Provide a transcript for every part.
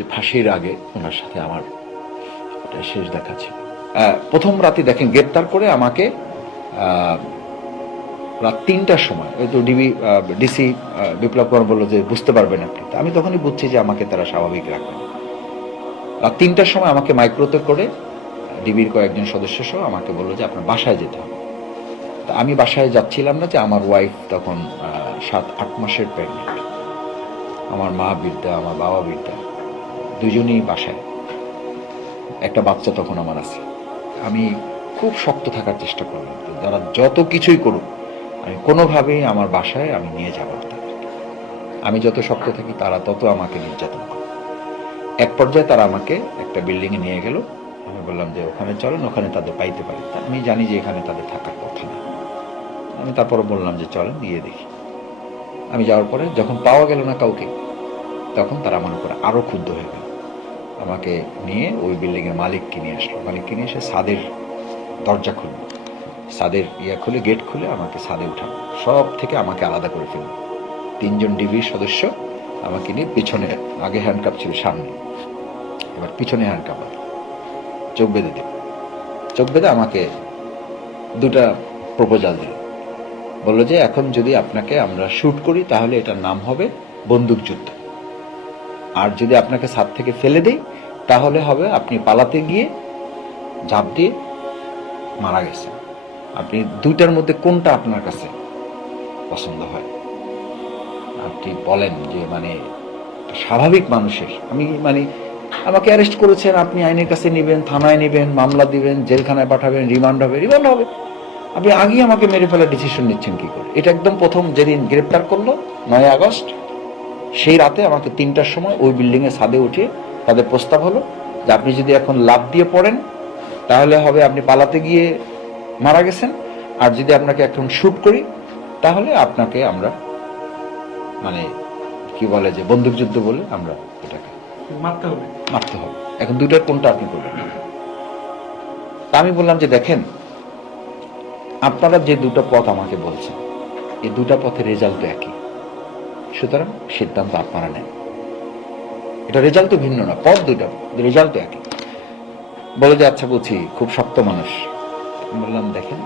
যে ফাঁসির আগে ওনার সাথে আমার শেষ দেখা ছিল। প্রথম রাতে দেখেন গ্রেপ্তার করে আমাকে রাত ৩টার সময়, ওই তো ডিসি বিপ্লব কুমার বললো যে বুঝতে পারবেন আপনি। আমি তখনই বুঝছি যে আমাকে তারা স্বাভাবিক রাখবে। রাত ৩টার সময় আমাকে মাইক্রোতে করে ডিবির কয়েকজন সদস্য সহ আমাকে বললো যে আপনার বাসায় যেতে হবে। তা আমি বাসায় যাচ্ছিলাম না, যে আমার ওয়াইফ তখন ৭-৮ মাসের প্রেগনেন্ট। আমার মা বৃদ্ধা, আমার বাবা বৃদ্ধা, দুজনেই বাসায়, একটা বাচ্চা তখন আমার আছে। আমি খুব শক্ত থাকার চেষ্টা করলাম, যারা যত কিছুই করুক আমি কোনোভাবেই আমার বাসায় আমি নিয়ে যাব না। আমি যত শক্ত থাকি তারা তত আমাকে নির্যাতন করে। এক পর্যায়ে তারা আমাকে একটা বিল্ডিংয়ে নিয়ে গেল। আমি বললাম যে ওখানে চলেন, ওখানে তাদের পাইতে পারি। আমি জানি যে এখানে তাদের থাকার কথা না। আমি তারপরে বললাম যে চলেন গিয়ে দেখি। আমি যাওয়ার পরে যখন পাওয়া গেল না কাউকে, তখন তারা আমার উপরে আরও ক্ষুব্ধ হয়ে গেল। আমাকে নিয়ে ওই বিল্ডিংয়ের মালিককে নিয়ে আসলো। মালিককে নিয়ে এসে ছাদের দরজা খুলল, ছাদের খুলে গেট খুলে আমাকে ছাদে উঠানো, সব থেকে আমাকে আলাদা করে ফেলল। ৩জন ডিবির সদস্য আমাকে নিয়ে পিছনে, আগে হ্যান্ডকাপ ছিল সামনে, এবার পিছনে হ্যান্ডকাপ, চোখ বেঁধে দিল। চোখ বেঁধে আমাকে দুটা প্রপোজাল দিল। বললো যে এখন যদি আপনাকে আমরা শুট করি তাহলে এটার নাম হবে বন্দুকযুদ্ধ, আর যদি আপনাকে ছাদ থেকে ফেলে দেই তাহলে হবে আপনি পালাতে গিয়ে ঝাঁপ দিয়ে মারা গেছেন। আপনি দুইটার মধ্যে কোনটা আপনার কাছে পছন্দ হয় আপনি বলেন। যে মানে স্বাভাবিক মানুষের, আমি মানে আমাকে অ্যারেস্ট করেছেন, আপনি আইনের কাছে নেবেন, থানায় নেবেন, মামলা দিবেন, জেলখানায় পাঠাবেন, রিমান্ড হবে। আপনি আগেই আমাকে মেরে ফেলার ডিসিশন নিচ্ছেন কি করে? এটা একদম প্রথম যেদিন গ্রেপ্তার করলো ৯ আগস্ট, সেই রাতে আমাকে ৩টার সময় ওই বিল্ডিংয়ে ছাদে উঠিয়ে তাদের প্রস্তাব হলো যে আপনি যদি এখন লাফ দিয়ে পড়েন তাহলে হবে আপনি পালাতে গিয়ে মারা গেছেন, আর যদি আপনাকে এখন শুট করি তাহলে আপনাকে আমরা মানে কি বলে যে বন্দুকযুদ্ধ বলে আমরা এটাকে মারতে হবে। এখন দুইটার কোনটা আপনি করবেন? তা আমি বললাম যে দেখেন, আপনারা যে দুটো পথ আমাকে বলছেন এই দুটা পথের রেজাল্ট তো একই, সুতরাং সিদ্ধান্ত আপনারা নেন। এটা রেজাল্ট তো ভিন্ন না, পথ দুইটা, রেজাল্ট তো একই। বলে যে আচ্ছা বুঝি, খুব শক্ত মানুষ। বললাম দেখেন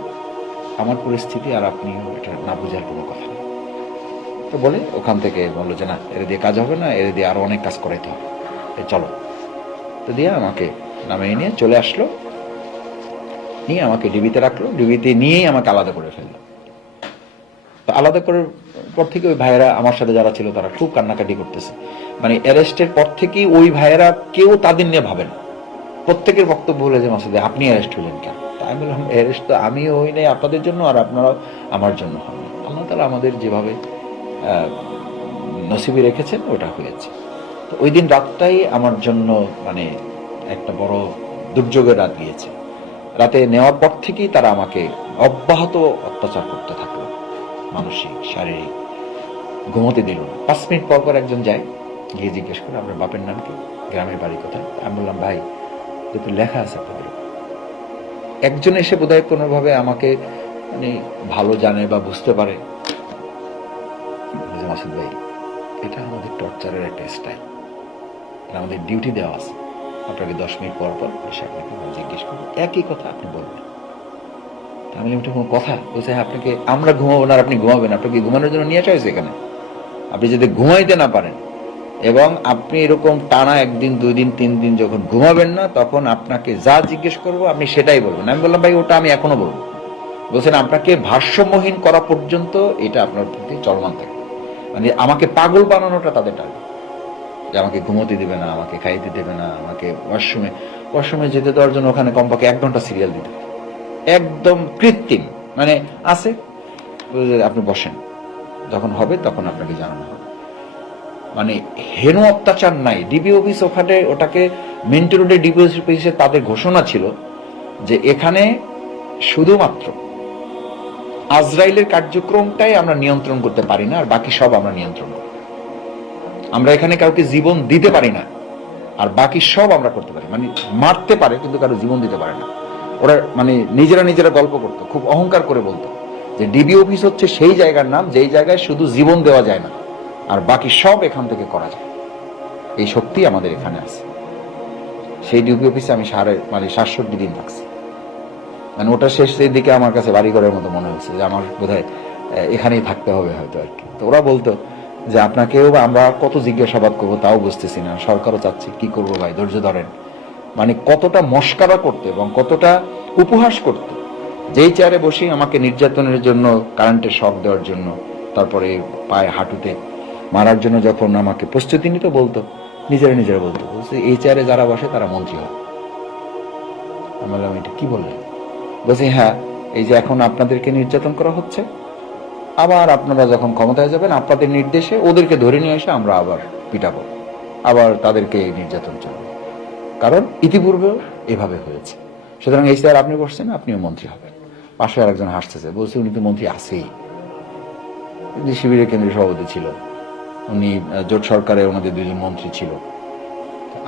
আমার পরিস্থিতি আর আপনিও এটা না বোঝার কোনো কথা নেই। তো বলে ওখান থেকে বললো যে না, এর দিয়ে কাজ হবে না, এর দিয়ে আরো অনেক কাজ করাইতে হবে, চলো। তো দিয়ে আমাকে নামিয়ে নিয়ে চলে আসলো, নিয়ে আমাকে ডিবিতে রাখলো, ডিবিতে নিয়েই আমাকে আলাদা করে ফেললো। তো আলাদা করার পর থেকে ওই ভাইয়েরা আমার সাথে যারা ছিল তারা খুব কান্নাকাটি করতেছে। মানে অ্যারেস্টের পর থেকেই ওই ভাইয়েরা কেউ তাদের নিয়ে ভাবেন, প্রত্যেকের বক্তব্য হলো যে মাসুদ আপনি অ্যারেস্ট হলেন কেন? তাই আমি বললাম অ্যারেস্ট তো আমিও হই নাই আপনাদের জন্য, আর আপনারাও আমার জন্য হন। আল্লাহ তাআলা আমাদের যেভাবে নসিবে রেখেছেন ওটা হয়েছে। তো ওই দিন রাতটাই আমার জন্য মানে একটা বড় দুর্যোগের রাত গিয়েছে। রাতে নেওয়ার পর থেকেই তারা আমাকে অব্যাহত অত্যাচার করতে থাকলো, মানসিক শারীরিক, ঘুমোতে দিল না। 5 মিনিট পর পর একজন যায়, গিয়ে জিজ্ঞেস করে আপনার বাপের নাম কি, গ্রামের বাড়ি কোথায়? আমি বললাম ভাই দুটো লেখা আছে আপনাদের। একজন এসে বোধহয় কোনোভাবে আমাকে মানে ভালো জানে বা বুঝতে পারে, মাসুদ ভাই এটা আমাদের টর্চারের একটা স্টাইল, আমাদের ডিউটি দেওয়া আছে, আপনাকে 10 মিনিট পর পর এসে আপনাকে জিজ্ঞেস করবো, একই কথা আপনি বলবেন। আমি এটা কোনো কথা বলছে? হ্যাঁ আপনাকে আমরা ঘুমাবো না আর আপনি ঘুমাবেন, আপনাকে ঘুমানোর জন্য নিয়ে আসা হয়েছে এখানে। আপনি যদি ঘুমাইতে না পারেন এবং আপনি এরকম টানা 1 দিন 2 দিন 3 দিন যখন ঘুমাবেন না, তখন আপনাকে যা জিজ্ঞেস করবো আপনি সেটাই বলবেন। আমি বললাম ভাই ওটা আমি এখনো বলবো। বলছেন আপনাকে ভারসাম্যহীন করা পর্যন্ত এটা আপনার প্রতি চলমান থাকে। মানে আমাকে পাগল বানানোটা তাদের টার্গেট, যে আমাকে ঘুমোতে দেবে না, আমাকে খাইতে দেবে না, আমাকে ওয়াশরুমে যেতে দেওয়ার জন্য ওখানে কমপক্ষে 1 ঘন্টা সিরিয়াল দিতে, একদম কৃত্রিম। মানে আছে আপনি বসেন, যখন হবে তখন আপনাকে জানানো হবে। মানে হেন অত্যাচার নাই। ডিবি অফিস ওখানে, ওটাকে মিন্টো রোডে ডিবি অফিসে তাদের ঘোষণা ছিল যে এখানে শুধুমাত্র আজরাইলের কার্যক্রমটাই আমরা নিয়ন্ত্রণ করতে পারি না, আর বাকি সব আমরা নিয়ন্ত্রণ করি। আমরা এখানে কাউকে জীবন দিতে পারি না, আর বাকি সব আমরা করতে পারি। মানে মারতে পারে কিন্তু কারো জীবন দিতে পারে না। ওরা মানে নিজেরা গল্প করতো, খুব অহংকার করে বলতো যে ডিবি অফিস হচ্ছে সেই জায়গার নাম যেই জায়গায় শুধু জীবন দেওয়া যায় না, আর বাকি সব এখান থেকে করা যায়। এই শক্তি আমাদের এখানে আছে। সেই ডিউপি অফিসে আমি 67 দিন থাকছি। মানে ওটা শেষের দিকে আমার কাছে বাড়িঘরের মতো মনে হচ্ছে যে আমার বোধহয় এখানেই থাকতে হবে হয়তো আর কি। তো ওরা বলতো যে আপনাকেও আমরা কত জিজ্ঞাসাবাদ করবো তাও বুঝতেছি না, সরকারও চাচ্ছি, কি করবো ভাই ধৈর্য ধরেন। মানে কতটা মস্কারা করতে এবং কতটা উপহাস করতে, যেই চেয়ারে বসি আমাকে নির্যাতনের জন্য, কারেন্টের শক দেওয়ার জন্য, তারপরে পায়ে হাঁটুতে মারার জন্য যখন আমাকে প্রস্তুতি নিতে বলতো, নিজেরা বলতো এই চেয়ারে যারা বসে তারা মন্ত্রী হয়। আমি বললাম এটা কি বললেন? বলছি হ্যাঁ, এই যে এখন আপনাদেরকে নির্যাতন করা হচ্ছে, আবার আপনারা যখন ক্ষমতায় যাবেন আপনাদের নির্দেশে ওদেরকে ধরে নিয়ে এসে আমরা আবার পিটাবো, আবার তাদেরকে নির্যাতন চলবে, কারণ ইতিপূর্বেও এভাবে হয়েছে। সুতরাং এই স্যার আপনি বসছেন, আপনিও মন্ত্রী হবেন। পাশে আরেকজন হাসতেছে, বলছে উনি তো মন্ত্রী আছেই, শিবিরের কেন্দ্রীয় সভাপতি ছিল উনি, জোট সরকারে ওনাদের 2জন মন্ত্রী ছিল।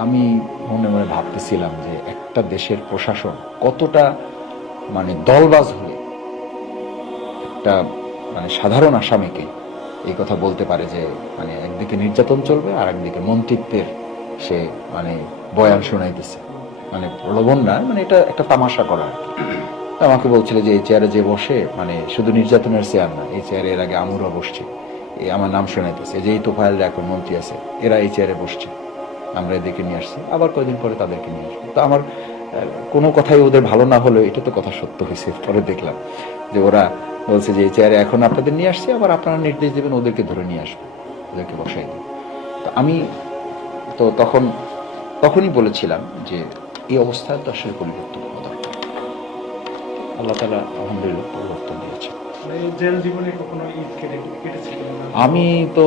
আমি মনে মনে ভাবতেছিলাম যে একটা দেশের প্রশাসন কতটা মানে দলবাজ হলে একটা মানে সাধারণ আসামিকে এই কথা বলতে পারে যে মানে একদিকে নির্যাতন চলবে আর একদিকে মন্ত্রিত্বের সে মানে বয়ান শোনাইতেছে, মানে প্রলোভন না, মানে এটা একটা তামাশা করা আর কি। আমাকে বলছিল যে এই চেয়ারে যে বসে মানে শুধু নির্যাতনের চেয়ার না, এই চেয়ারে এর আগে আমুরা বসছে, এই আমার নাম শোনাইতেছে যে এই তোফায়েল এখন মন্ত্রী আছে, এরা এই চেয়ারে বসছে, আমরা এদেরকে নিয়ে আসছি, আবার কয়েকদিন পরে তাদেরকে নিয়ে আসবো। তো আমার কোনো কথাই ওদের ভালো না হলেও এটা তো কথা সত্য হয়েছে। পরে দেখলাম যে ওরা বলছে যে এই চেয়ারে এখন আপনাদের নিয়ে আসছে, আবার আপনারা নির্দেশ দেবেন ওদেরকে ধরে নিয়ে আসবো, ওদেরকে বসাই দেব। তো আমি তো তখনই বলেছিলাম যে এই অবস্থায় তো আসলে পরিবর্তন হওয়া দরকার। আল্লাহ তাআলা আলহামদুলিল্লাহ পরিবর্তন দিয়েছে। আমি তো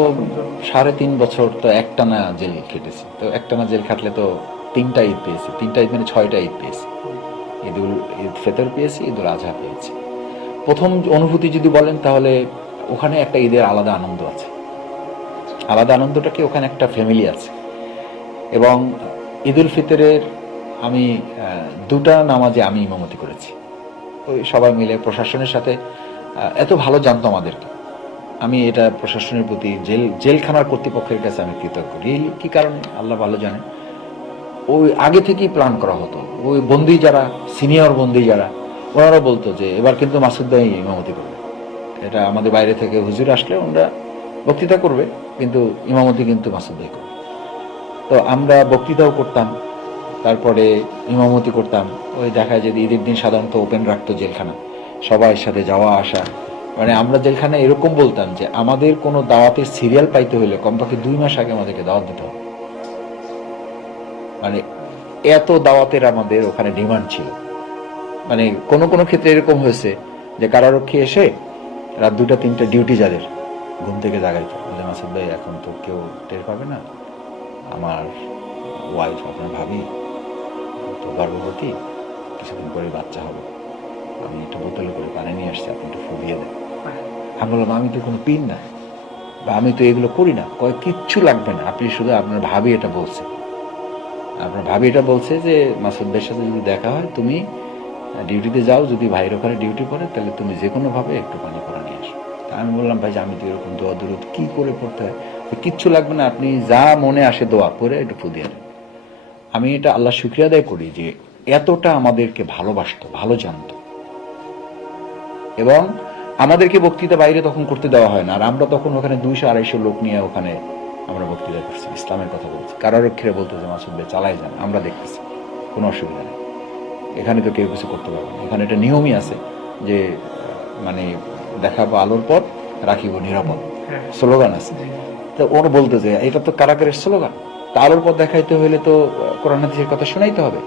3.5 বছর তো একটানা জেল খেটেছি। তো একটানা জেল খাটলে তো 3টা ঈদ পেয়েছি, 3টা ঈদ মানে 6টা ঈদ পেয়েছি। ঈদ ফিতর পেয়েছি, ঈদুল আজহা পেয়েছি। প্রথম অনুভূতি যদি বলেন তাহলে ওখানে একটা ঈদের আলাদা আনন্দ আছে। আলাদা আনন্দটা কি, ওখানে একটা ফ্যামিলি আছে। এবং ঈদুল ফিতরের আমি 2টা নামাজে আমি ইমামতি করেছি। ওই সবাই মিলে প্রশাসনের সাথে এত ভালো জানতো আমাদেরকে। আমি এটা প্রশাসনের প্রতি, জেলখানার কর্তৃপক্ষের কাছে আমি কৃতজ্ঞ। কি কারণে আল্লাহ ভালো জানেন। ওই আগে থেকেই প্ল্যান করা হতো। ওই বন্দী যারা, সিনিয়র বন্দী যারা, ওনারা বলতো যে এবার কিন্তু মাসুদ ভাই ইমামতি করবে। এটা আমাদের বাইরে থেকে হুজুর আসলে ওনারা বক্তৃতা করবে, কিন্তু ইমামতি কিন্তু মাসুদ ভাই করবে। তো আমরা বক্তৃতাও করতাম, তারপরে ইমামতি করতাম। ওই দেখা যায় যে ঈদের দিন সাধারণত ওপেন রাখতো জেলখানা, সবাই সাথে যাওয়া আসা। মানে আমরা জেলখানা এরকম বলতাম যে আমাদের কোনো দাওয়াতের সিরিয়াল পাইতে হলে কমপক্ষে 2 মাস আগে আমাদেরকে দাওয়াত দিতে হবে। মানে এত দাওয়াতের আমাদের ওখানে ডিমান্ড ছিল। মানে কোনো কোনো ক্ষেত্রে এরকম হয়েছে যে কারারক্ষী এসে রাত 2টা 3টা ডিউটি যাদের ঘুম থেকে জাগাইতো, বলে মাসুদ ভাই এখন তো কেউ টের পাবে না, আমার ওয়াইফ, আপনার ভাবি তো গর্ভবতী, কিছুদিন পরে বাচ্চা হবে, আমি একটা বোতলে করে পানি নিয়ে আসছি, আপনি একটু ফু দিয়ে দেন। আমি বললাম আমি তো কোনো পিন না, বা আমি তো এগুলো করি না। কয় কিচ্ছু লাগবে না, আপনি শুধু আপনার ভাবি এটা বলছে, আপনার ভাবি এটা বলছে যে মাসুদ ভাইয়ের সাথে যদি দেখা হয় তুমি ডিউটিতে যাও, যদি ভাইয়ের ওখানে ডিউটি পড়ে তাহলে তুমি যে কোনোভাবে একটু পানি পড়া নিয়ে আসো। আমি বললাম ভাই যে আমি তো এরকম দোয়া দরুদ কি করে পড়তে হয়, কিচ্ছু লাগবে না, আপনি যা মনে আসে দোয়া করে একটু ফু দিয়ে দেন। আমি এটা আল্লাহ শুকরিয়া আদায় করি যে এতটা আমাদেরকে ভালোবাসতো, ভালো জানতো। এবং আমাদেরকে বক্তৃতা বাইরে তখন করতে দেওয়া হয় না, আর আমরা তখন ওখানে 200-250 লোক নিয়ে ওখানে আমরা বক্তৃতা করছি, ইসলামের কথা বলছি। কারারক্ষীরা বলতো যে মাসুদ ভাই চালাই যান, আমরা দেখতেছি, কোনো অসুবিধা নেই, এখানে তো কেউ কিছু করতে পারবে না। এখানে একটা নিয়মই আছে যে মানে দেখাবো আলোর পর রাখিব নিরাপদ, স্লোগান আছে। তো ওরা বলতো যে এটা তো কারাগারের স্লোগান, তা আলোর পর দেখাইতে হইলে তো কোরআন হাদিসের কথা শোনাইতে হবে,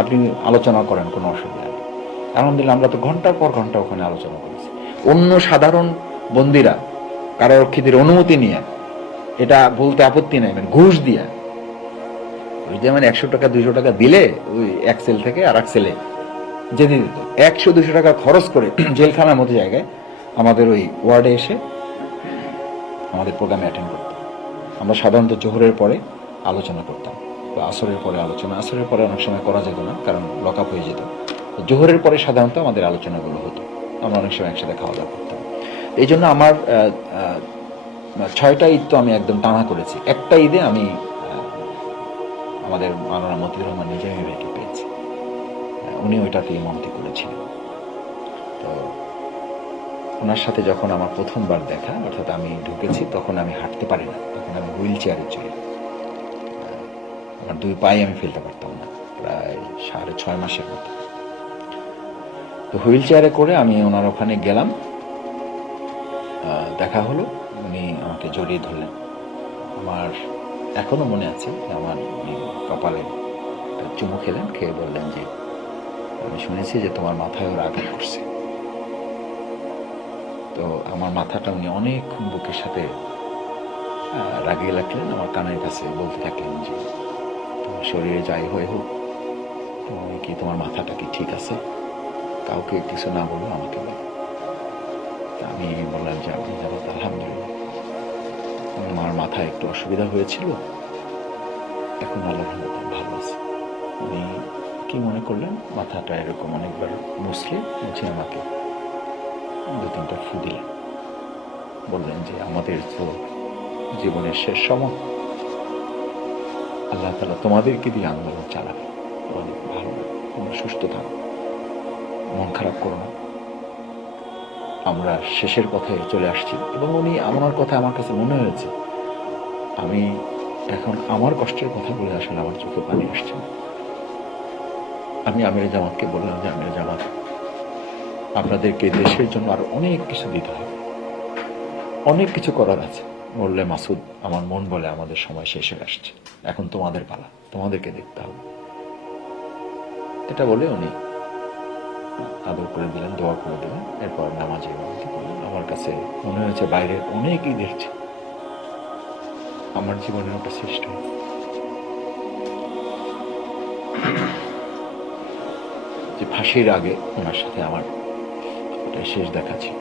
আপনি আলোচনা করেন, কোনো অসুবিধা নেই। আলহামদুলিল্লাহ আমরা তো ঘন্টার পর ঘন্টা ওখানে আলোচনা করেছি। অন্য সাধারণ বন্দীরা কারারক্ষীদের অনুমতি নিয়ে এটা বলতে আপত্তি নাই, মানে ঘুষ দিয়া, যেমন 100 টাকা 200 টাকা দিলে ওই এক সেল থেকে আর এক সেলে যেতে দিত। 100-200 টাকা খরচ করে জেলখানার মতো জায়গায় আমাদের ওই ওয়ার্ডে এসে আমাদের প্রোগ্রামে অ্যাটেন্ড করতাম। আমরা সাধারণত জোহরের পরে আলোচনা করতাম, বা আসরের পরে আলোচনা। আসরের পরে অনেক সময় করা যেত না, কারণ লক আপ হয়ে যেত। জোহরের পরে সাধারণত আমাদের আলোচনাগুলো হতো, আমরা অনেক সময় একসাথে খাওয়া দাওয়া করতাম। এই জন্য আমার 6টা ঈদ তো আমি একদম টানা করেছি। একটা ঈদে আমি আমাদের মাওলানা মতিউর রহমান নিজামী ভাইকে পেয়েছি। উনি ওইটাতে ইমামতি করেছিলেন। তো ওনার সাথে যখন আমার প্রথমবার দেখা, অর্থাৎ আমি ঢুকেছি, তখন আমি হাঁটতে পারি না, তখন আমি হুইল চেয়ারে চলি। আমার দুই পায়ে আমি ফেলতে পারতাম না, প্রায় 6.5 মাসের মতো। তো হুইল চেয়ারে করে আমি ওনার ওখানে গেলাম, দেখা হলো, উনি আমাকে জড়িয়ে ধরলেন। আমার এখনো মনে আছে যে আমার উনি কপালে একটা চুমু খেলেন, খেয়ে বললেন যে আমি শুনেছি যে তোমার মাথায় ওরা আঘাত করছে। তো আমার মাথাটা উনি অনেকক্ষণ বুকের সাথে রাগিয়ে রাখলেন, আমার কানের কাছে বলতে থাকলেন যে তোমার শরীরে যাই হয়ে হোক, তুমি কি, তোমার মাথাটা কি ঠিক আছে? কাউকে কিছু না বললো, আমাকে বলো। তা আমি বললাম যে আপনি যাবো, আলহামদুলিল্লাহ আমার মাথায় একটু অসুবিধা হয়েছিল, এখন আল্লাহর রহমতে ভালো আছে। উনি কি মনে করলেন, মাথাটা এরকম অনেকবার মুছে আমাকে 2-3টা ফু দিলেন। বললেন যে আমাদের তো জীবনের শেষ সময়, আল্লাহ তাআলা তোমাদেরকে দিয়ে আন্দোলন চালাবে, অনেক ভালো, তোমরা সুস্থ থাকো, মন খারাপ করো না, আমরা শেষের পথে চলে আসছি। এবং উনি আমার কথা, আমার কাছে মনে হয়েছে আমি এখন আমার কষ্টের কথা বলে আসলে আমার চোখে পানি আসছে না। আমি আমিরে জামাতকে বললাম যে আমিরে জামাত, আপনাদেরকে দেশের জন্য আরো অনেক কিছু দিতে হবে, অনেক কিছু করার আছে। বললে মাসুদ, আমার মন বলে আমাদের সময় শেষ হয়ে আসছে, এখন তোমাদের পালা, তোমাদেরকে দেখতে হবে। এটা বলে উনি আদর করে দিলেন, দোয়া করে দিলেন, এরপর নামাজে ইমামতি করলেন। আমার কাছে মনে হয়েছে বাইরে অনেকেই দেখছে, আমার জীবনের ওটা শ্রেষ্ঠ। যে ফাঁসির আগে ওনার সাথে আমার ওটা শেষ দেখা ছিল।